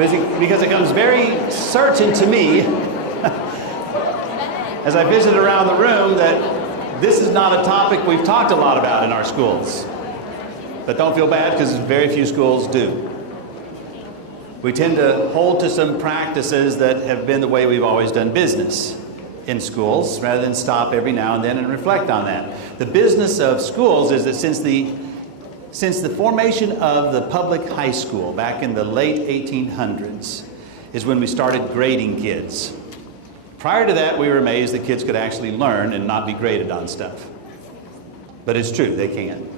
Because it becomes very certain to me as I visit around the room that this is not a topic we've talked a lot about in our schools. But don't feel bad, because very few schools do. We tend to hold to some practices that have been the way we've always done business in schools, rather than stop every now and then and reflect on that. The business of schools is that since the formation of the public high school back in the late 1800s is when we started grading kids. Prior to that, we were amazed that kids could actually learn and not be graded on stuff. But it's true, they can.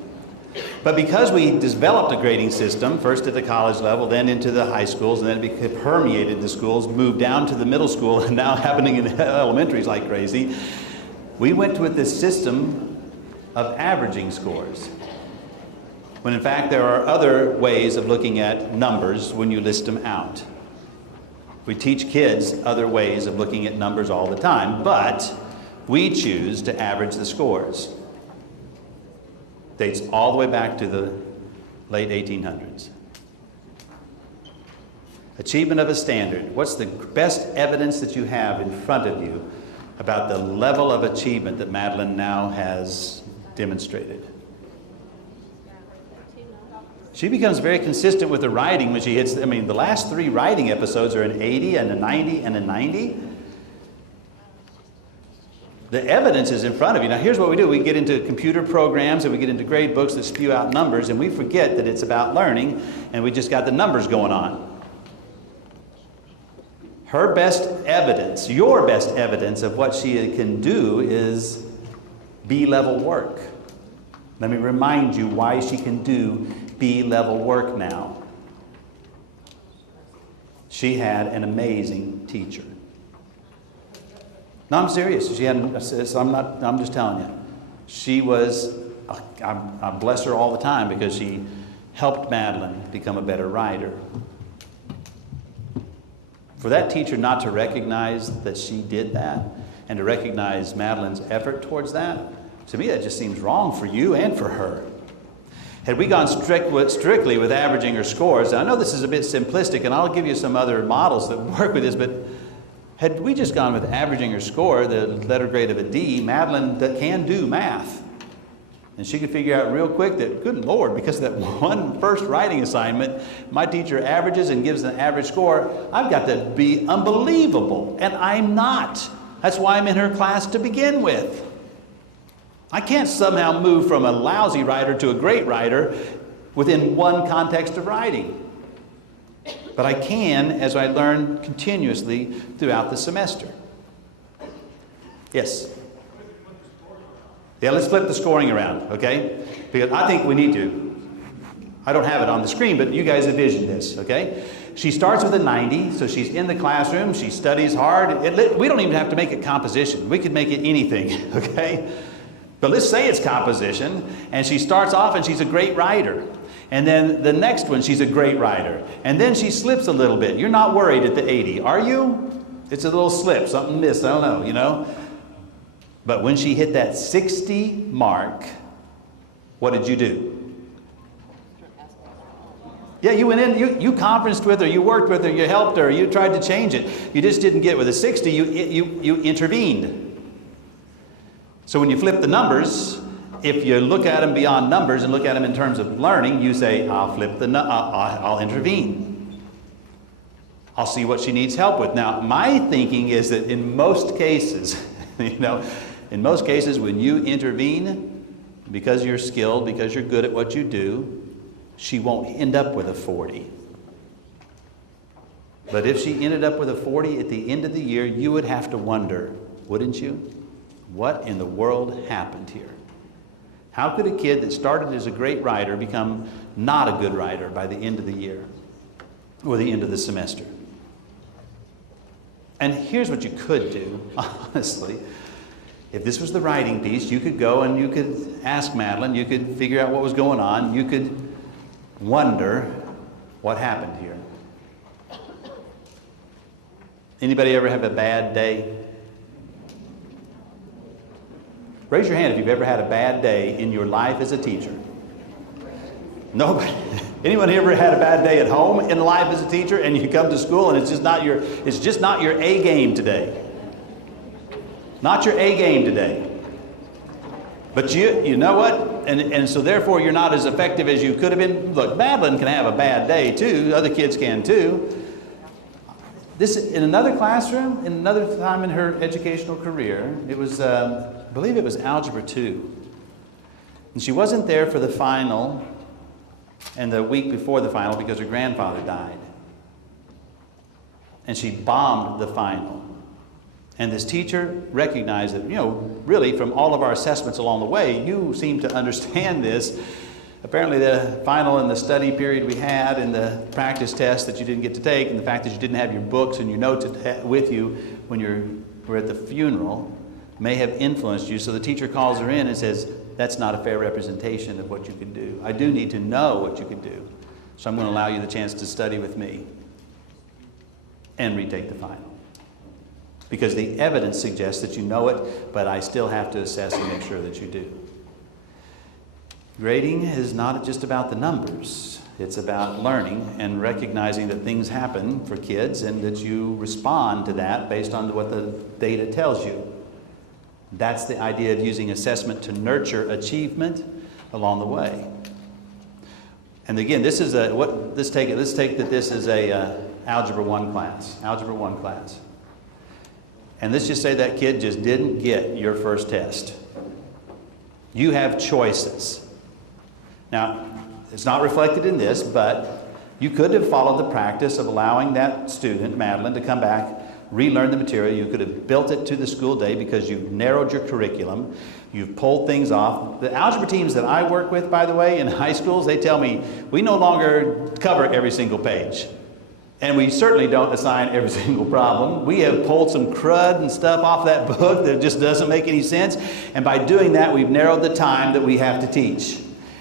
But because we developed a grading system, first at the college level, then into the high schools, and then it permeated the schools, moved down to the middle school, and now happening in elementaries like crazy, we went with this system of averaging scores. When in fact there are other ways of looking at numbers when you list them out. We teach kids other ways of looking at numbers all the time, but we choose to average the scores. Dates all the way back to the late 1800s. Achievement of a standard. What's the best evidence that you have in front of you about the level of achievement that Madeline now has demonstrated? She becomes very consistent with the writing when she hits, the last 3 writing episodes are an 80 and a 90 and a 90. The evidence is in front of you. Now here's what we do. We get into computer programs and we get into grade books that spew out numbers, and we forget that it's about learning, and we just got the numbers going on. Her best evidence, your best evidence of what she can do is B-level work. Let me remind you why she can do B-level work now. She had an amazing teacher. No, I'm serious. I'm just telling you. She was, I bless her all the time because she helped Madeline become a better writer. For that teacher not to recognize that she did that and to recognize Madeline's effort towards that, to me that just seems wrong for you and for her. Had we gone strictly with averaging her scores, I know this is a bit simplistic, and I'll give you some other models that work with this, but had we just gone with averaging her score, the letter grade of a D, Madeline can do math. And she could figure out real quick that, good Lord, because of that one first writing assignment, my teacher averages and gives an average score, I've got to be unbelievable, and I'm not. That's why I'm in her class to begin with. I can't somehow move from a lousy writer to a great writer within one context of writing. But I can as I learn continuously throughout the semester. Yes? Yeah, let's flip the scoring around, okay? Because I think we need to. I don't have it on the screen, but you guys envision this, okay? She starts with a 90, so she's in the classroom, she studies hard. We don't even have to make it composition. We could make it anything, okay? But let's say it's composition, and she starts off and she's a great writer. And then the next one, she's a great writer. And then she slips a little bit. You're not worried at the 80, are you? It's a little slip, something missed, I don't know, you know? But when she hit that 60 mark, what did you do? Yeah, you went in, you conferenced with her, you worked with her, you helped her, you tried to change it. You just didn't get with a 60, you intervened. So when you flip the numbers, if you look at them beyond numbers and look at them in terms of learning, you say, I'll intervene. I'll see what she needs help with. Now, my thinking is that in most cases, in most cases when you intervene, because you're skilled, because you're good at what you do, she won't end up with a 40. But if she ended up with a 40 at the end of the year, you would have to wonder, wouldn't you? What in the world happened here? How could a kid that started as a great writer become not a good writer by the end of the year or the end of the semester? And here's what you could do, honestly. If this was the writing piece, you could go and you could ask Madeline, you could figure out what was going on, you could wonder what happened here. Anybody ever have a bad day? Raise your hand if you've ever had a bad day in your life as a teacher. Nobody. Anyone ever had a bad day at home in life as a teacher, and you come to school and it's just not your A game today? Not your A game today. But you know what? And so therefore you're not as effective as you could have been. Look, Madeline can have a bad day too. Other kids can too. This in another classroom, in another time in her educational career, it was, I believe it was Algebra 2. And she wasn't there for the final and the week before the final because her grandfather died. And she bombed the final. And this teacher recognized that, really from all of our assessments along the way, you seem to understand this. Apparently the final and the study period we had and the practice test that you didn't get to take and the fact that you didn't have your books and your notes with you when you were at the funeral may have influenced you. So the teacher calls her in and says, that's not a fair representation of what you can do. I do need to know what you can do. So I'm going to allow you the chance to study with me and retake the final. Because the evidence suggests that you know it, but I still have to assess and make sure that you do. Grading is not just about the numbers. It's about learning and recognizing that things happen for kids and that you respond to that based on what the data tells you. That's the idea of using assessment to nurture achievement along the way. And again, this is let's take that this is a Algebra 1 class. Algebra 1 class. And let's just say that kid just didn't get your first test. You have choices. Now, it's not reflected in this, but you could have followed the practice of allowing that student, Madeline, to come back, relearn the material. You could have built it to the school day because you've narrowed your curriculum. You've pulled things off. The algebra teams that I work with, by the way, in high schools, they tell me, we no longer cover every single page. And we certainly don't assign every single problem. We have pulled some crud and stuff off that book that just doesn't make any sense. And by doing that, we've narrowed the time that we have to teach.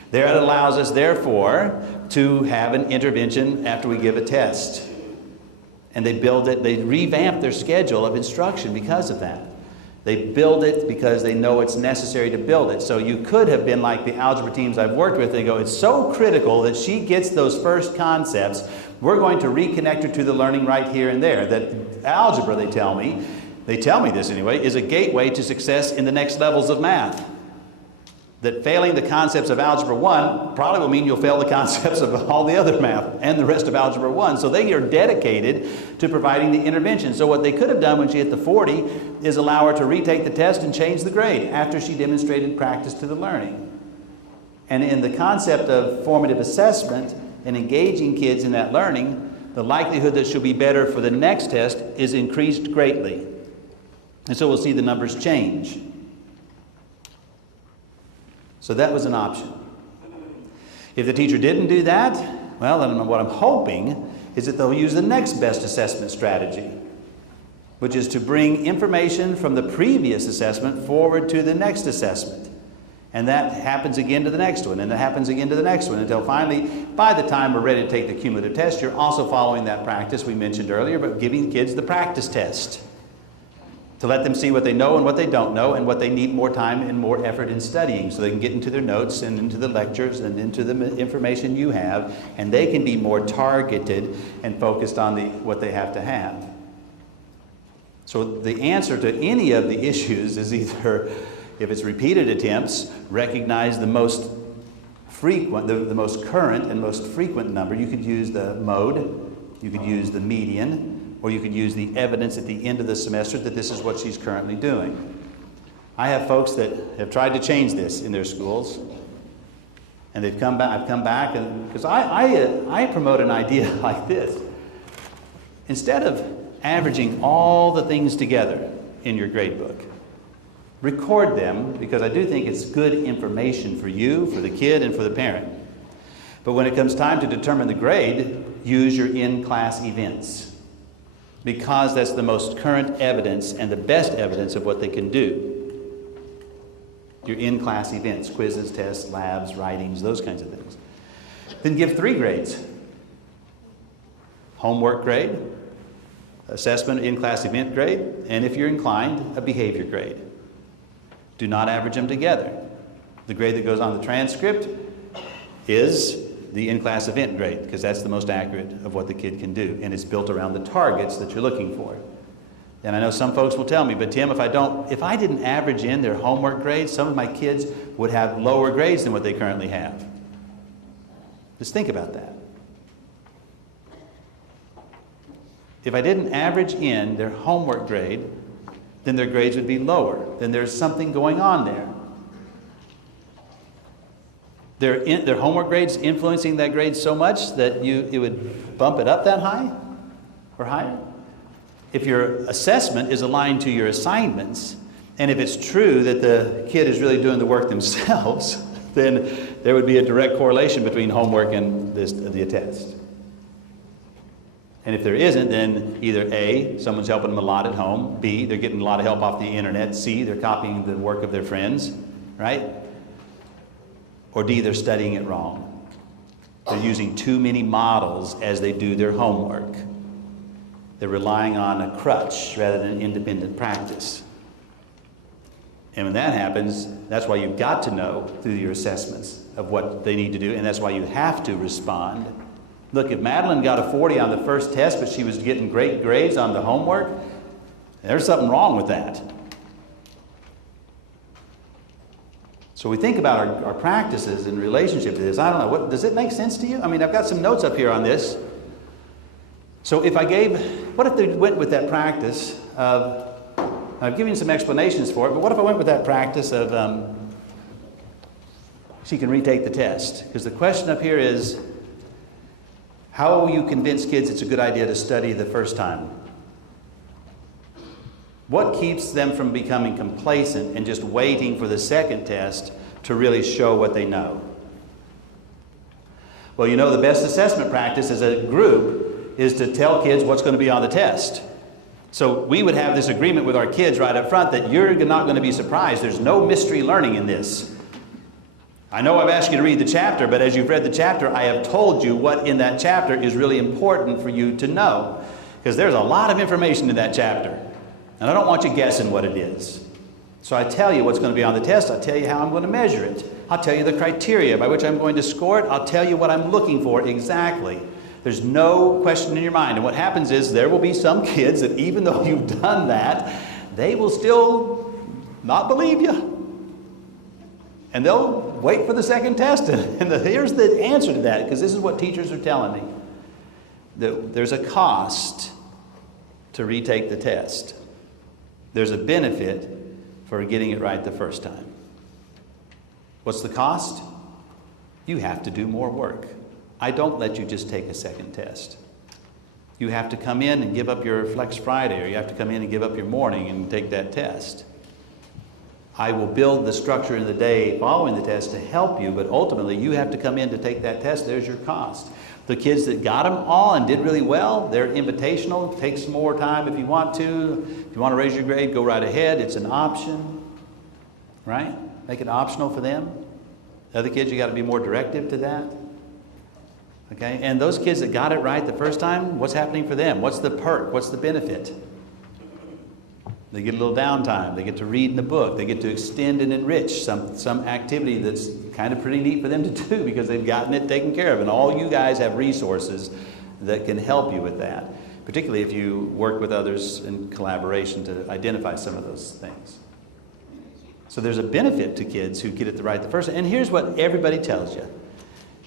That allows us, therefore, to have an intervention after we give a test. And they revamp their schedule of instruction because of that. They build it because they know it's necessary to build it. So you could have been like the algebra teams I've worked with. They go, it's so critical that she gets those first concepts. We're going to reconnect her to the learning right here and there. That algebra, they tell me this anyway, is a gateway to success in the next levels of math. That failing the concepts of Algebra 1 probably will mean you'll fail the concepts of all the other math and the rest of Algebra 1. So they are dedicated to providing the intervention. So what they could have done when she hit the 40 is allow her to retake the test and change the grade after she demonstrated practice to the learning. And in the concept of formative assessment and engaging kids in that learning, the likelihood that she'll be better for the next test is increased greatly. And so we'll see the numbers change. So that was an option. If the teacher didn't do that, well, then what I'm hoping is that they'll use the next best assessment strategy, which is to bring information from the previous assessment forward to the next assessment. And that happens again to the next one, and that happens again to the next one, until finally, by the time we're ready to take the cumulative test, you're also following that practice we mentioned earlier, but giving kids the practice test to let them see what they know and what they don't know and what they need more time and more effort in studying so they can get into their notes and into the lectures and into the information you have, and they can be more targeted and focused on what they have to have. So the answer to any of the issues is either, if it's repeated attempts, recognize the most frequent, the most current and most frequent number. You could use the mode, you could use the median, or you could use the evidence at the end of the semester that this is what she's currently doing. I have folks that have tried to change this in their schools, and they've come back. I've come back, and because I promote an idea like this. Instead of averaging all the things together in your grade book, record them, because I do think it's good information for you, for the kid, and for the parent. But when it comes time to determine the grade, use your in-class events, because that's the most current evidence and the best evidence of what they can do. Your in-class events, quizzes, tests, labs, writings, those kinds of things. Then give 3 grades. Homework grade, assessment in-class event grade, and if you're inclined, a behavior grade. Do not average them together. The grade that goes on the transcript is the in-class event grade, because that's the most accurate of what the kid can do, and it's built around the targets that you're looking for. And I know some folks will tell me, but Tim, if I didn't average in their homework grades, some of my kids would have lower grades than what they currently have. Just think about that. If I didn't average in their homework grade, then their grades would be lower. Then there's something going on there. Their homework grades influencing that grade so much that it would bump it up that high or higher. If your assessment is aligned to your assignments, and if it's true that the kid is really doing the work themselves, then there would be a direct correlation between homework and the test. And if there isn't, then either A, someone's helping them a lot at home, B, they're getting a lot of help off the internet, C, they're copying the work of their friends, right? Or D, they're studying it wrong. They're using too many models as they do their homework. They're relying on a crutch rather than independent practice. And when that happens, that's why you've got to know through your assessments of what they need to do, and that's why you have to respond. Look, if Madeline got a 40 on the first test, but she was getting great grades on the homework, there's something wrong with that. So we think about our practices in relationship to this. I don't know, does it make sense to you? I mean, I've got some notes up here on this. So what if they went with that practice of, I've given you some explanations for it, but what if I went with that practice of she can retake the test? Because the question up here is, how will you convince kids it's a good idea to study the first time? What keeps them from becoming complacent and just waiting for the second test to really show what they know? Well, you know, the best assessment practice as a group is to tell kids what's going to be on the test. So we would have this agreement with our kids right up front that you're not going to be surprised. There's no mystery learning in this. I know I've asked you to read the chapter, but as you've read the chapter, I have told you what in that chapter is really important for you to know. Because there's a lot of information in that chapter. And I don't want you guessing what it is. So I tell you what's going to be on the test. I'll tell you how I'm going to measure it. I'll tell you the criteria by which I'm going to score it. I'll tell you what I'm looking for exactly. There's no question in your mind. And what happens is there will be some kids that even though you've done that, they will still not believe you. And they'll wait for the second test. And here's the answer to that, because this is what teachers are telling me. There's a cost to retake the test. There's a benefit for getting it right the first time. What's the cost? You have to do more work. I don't let you just take a second test. You have to come in and give up your Flex Friday, or you have to come in and give up your morning and take that test. I will build the structure in the day following the test to help you, but ultimately you have to come in to take that test. There's your cost. The kids that got them all and did really well, they're invitational. Take some more time if you want to. If you want to raise your grade, go right ahead. It's an option, right? Make it optional for them. The other kids, you got to be more directive to that. Okay? And those kids that got it right the first time, what's happening for them? What's the perk? What's the benefit? They get a little downtime. They get to read in the book. They get to extend and enrich some activity that's kind of pretty neat for them to do because they've gotten it taken care of. And all you guys have resources that can help you with that, particularly if you work with others in collaboration to identify some of those things. So there's a benefit to kids who get it right the first time. And here's what everybody tells you,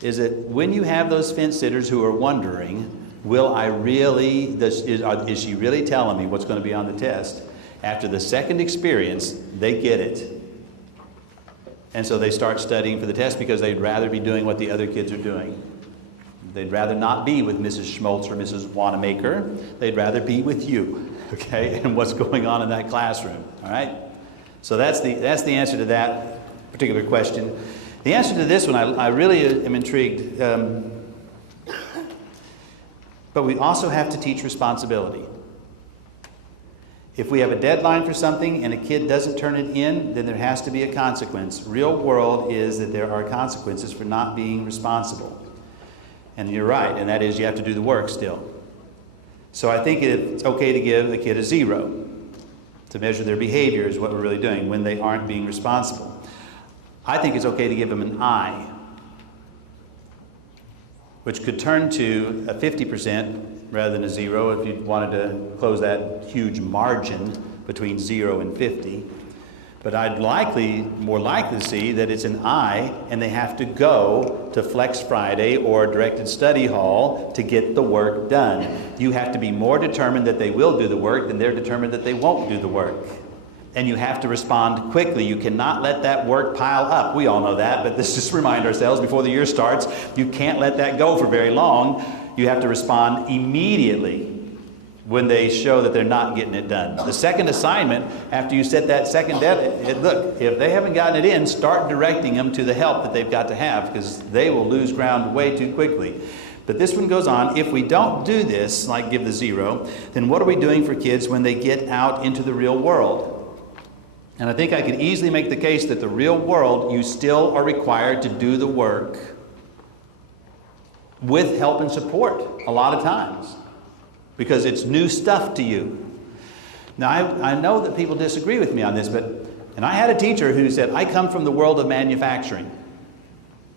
is that when you have those fence sitters who are wondering, is she really telling me what's going to be on the test? After the second experience, they get it. And so they start studying for the test because they'd rather be doing what the other kids are doing. They'd rather not be with Mrs. Schmaltz or Mrs. Wanamaker. They'd rather be with you, okay, and what's going on in that classroom, all right? So that's the answer to that particular question. The answer to this one, I really am intrigued. But we also have to teach responsibility. If we have a deadline for something and a kid doesn't turn it in, then there has to be a consequence. Real world is that there are consequences for not being responsible. And you're right, and that is you have to do the work still. So I think it's okay to give a kid a 0. To measure their behavior is what we're really doing when they aren't being responsible. I think it's okay to give them an I. which could turn to a 50% rather than a 0 if you wanted to close that huge margin between 0 and 50. But I'd more likely to see that it's an I, and they have to go to Flex Friday or Directed Study Hall to get the work done. You have to be more determined that they will do the work than they're determined that they won't do the work. And you have to respond quickly. You cannot let that work pile up. We all know that, but let's just remind ourselves before the year starts, you can't let that go for very long. You have to respond immediately when they show that they're not getting it done. The second assignment, after you set that second deadline, look, if they haven't gotten it in, start directing them to the help that they've got to have, because they will lose ground way too quickly. But this one goes on, if we don't do this, like give the 0, then what are we doing for kids when they get out into the real world? And I think I could easily make the case that the real world, you still are required to do the work with help and support a lot of times, because it's new stuff to you. Now, I know that people disagree with me on this, and I had a teacher who said, I come from the world of manufacturing.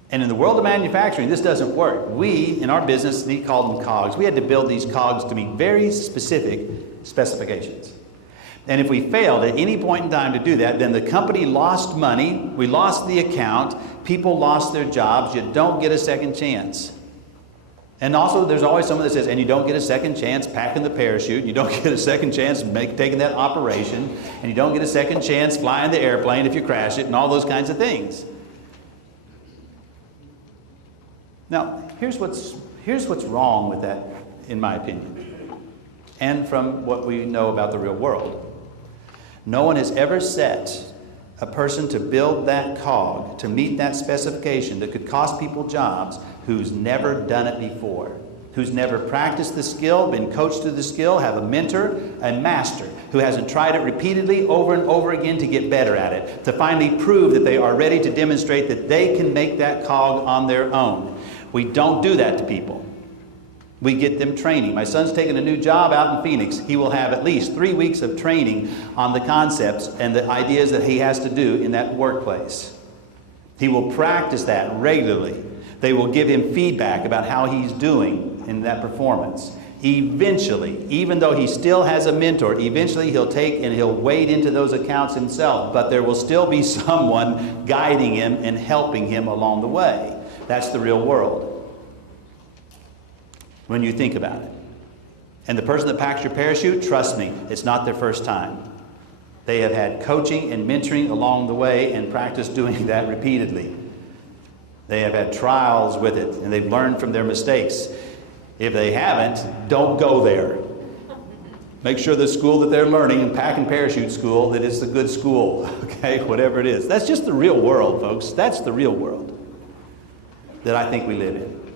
And in the world of manufacturing, this doesn't work. We, in our business, he called them cogs. We had to build these cogs to meet very specific specifications. And if we failed at any point in time to do that, then the company lost money, we lost the account, people lost their jobs, you don't get a second chance. And also, there's always someone that says, and you don't get a second chance packing the parachute, you don't get a second chance taking that operation, and you don't get a second chance flying the airplane if you crash it, and all those kinds of things. Now, here's what's wrong with that, in my opinion, and from what we know about the real world. No one has ever set a person to build that cog, to meet that specification that could cost people jobs, who's never done it before, who's never practiced the skill, been coached through the skill, have a mentor, a master, who hasn't tried it repeatedly over and over again to get better at it, to finally prove that they are ready to demonstrate that they can make that cog on their own. We don't do that to people. We get them training. My son's taking a new job out in Phoenix. He will have at least 3 weeks of training on the concepts and the ideas that he has to do in that workplace. He will practice that regularly. They will give him feedback about how he's doing in that performance. Eventually, even though he still has a mentor, eventually he'll take and he'll wade into those accounts himself, but there will still be someone guiding him and helping him along the way. That's the real world, when you think about it. And the person that packs your parachute, trust me, it's not their first time. They have had coaching and mentoring along the way and practiced doing that repeatedly. They have had trials with it, and they've learned from their mistakes. If they haven't, don't go there. Make sure the school that they're learning in pack and parachute school, that it's a good school, okay, whatever it is. That's just the real world, folks. That's the real world that I think we live in.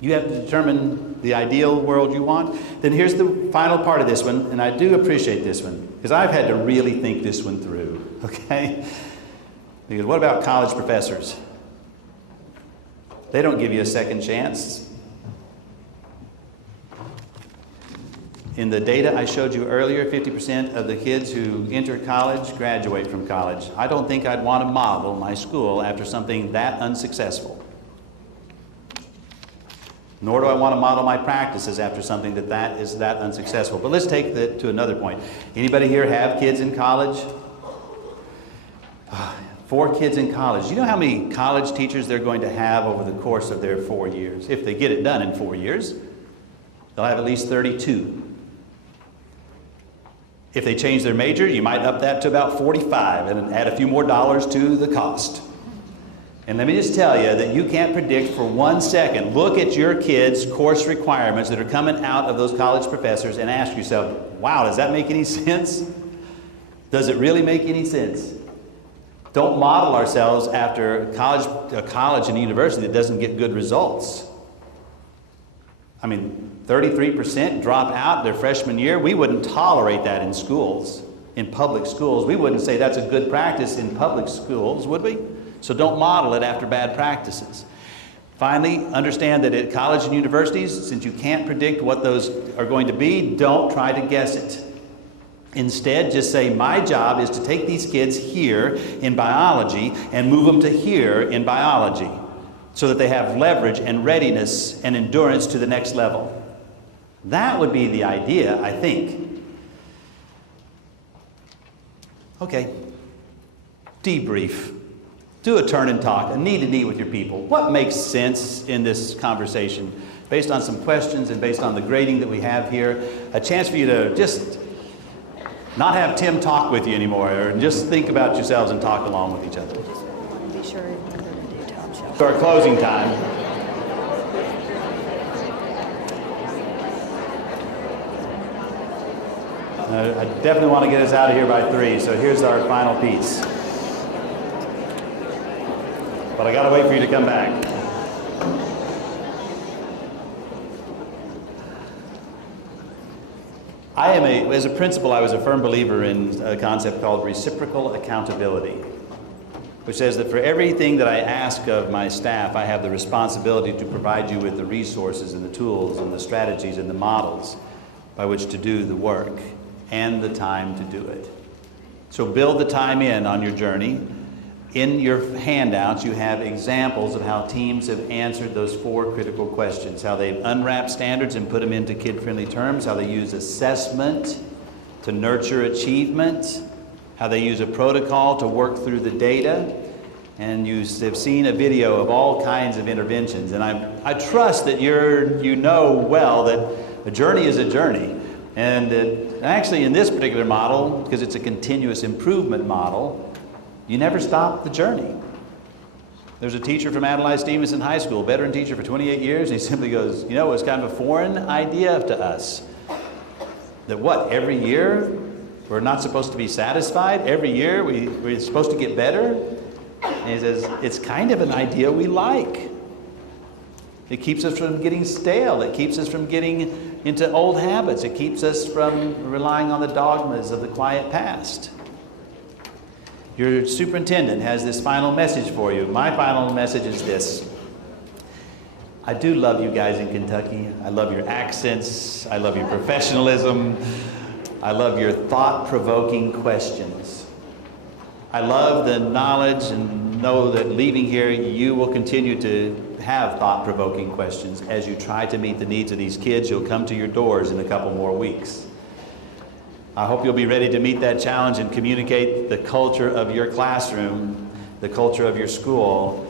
You have to determine the ideal world you want. Then here's the final part of this one, and I do appreciate this one, because I've had to really think this one through, okay? Because what about college professors? They don't give you a second chance. In the data I showed you earlier, 50% of the kids who enter college graduate from college. I don't think I'd want to model my school after something that unsuccessful. Nor do I want to model my practices after something that is that unsuccessful. But let's take that to another point. Anybody here have kids in college? 4 kids in college. You know how many college teachers they're going to have over the course of their 4 years? If they get it done in 4 years, they'll have at least 32. If they change their major, you might up that to about 45 and add a few more dollars to the cost. And let me just tell you that you can't predict for 1 second. Look at your kids' course requirements that are coming out of those college professors and ask yourself, wow, does that make any sense? Does it really make any sense? Don't model ourselves after a college and a university that doesn't get good results. I mean, 33% drop out their freshman year. We wouldn't tolerate that in schools, in public schools. We wouldn't say that's a good practice in public schools, would we? So don't model it after bad practices. Finally, understand that at college and universities, since you can't predict what those are going to be, don't try to guess it. Instead, just say, my job is to take these kids here in biology and move them to here in biology. so that they have leverage and readiness and endurance to the next level. That would be the idea, I think. Okay, debrief. Do a turn and talk, a knee-to-knee with your people. What makes sense in this conversation? Based on some questions and based on the grading that we have here, a chance for you to just not have Tim talk with you anymore, or just think about yourselves and talk along with each other. Be sure you're going to do top shelf. So our closing time. I definitely want to get us out of here by 3, so here's our final piece. But I got to wait for you to come back. As a principal, I was a firm believer in a concept called reciprocal accountability, which says that for everything that I ask of my staff, I have the responsibility to provide you with the resources and the tools and the strategies and the models by which to do the work and the time to do it. So build the time in on your journey. In your handouts, you have examples of how teams have answered those 4 critical questions, how they've unwrapped standards and put them into kid-friendly terms, how they use assessment to nurture achievement, how they use a protocol to work through the data, and you have seen a video of all kinds of interventions. And I trust that you know well that a journey is a journey. And actually in this particular model, because it's a continuous improvement model, you never stop the journey. There's a teacher from Adelaide Stevenson High School, veteran teacher for 28 years, and he simply goes, you know, it's kind of a foreign idea to us. That what, every year we're not supposed to be satisfied? Every year we're supposed to get better? And he says, it's kind of an idea we like. It keeps us from getting stale. It keeps us from getting into old habits. It keeps us from relying on the dogmas of the quiet past. Your superintendent has this final message for you. My final message is this. I do love you guys in Kentucky. I love your accents. I love your professionalism. I love your thought-provoking questions. I love the knowledge and know that leaving here, you will continue to have thought-provoking questions as you try to meet the needs of these kids. You'll come to your doors in a couple more weeks. I hope you'll be ready to meet that challenge and communicate the culture of your classroom, the culture of your school.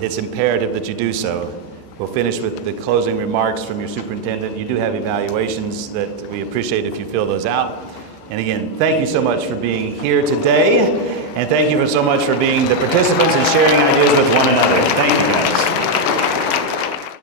It's imperative that you do so. We'll finish with the closing remarks from your superintendent. You do have evaluations that we appreciate if you fill those out. And again, thank you so much for being here today. And thank you so much for being the participants and sharing ideas with one another. Thank you, guys.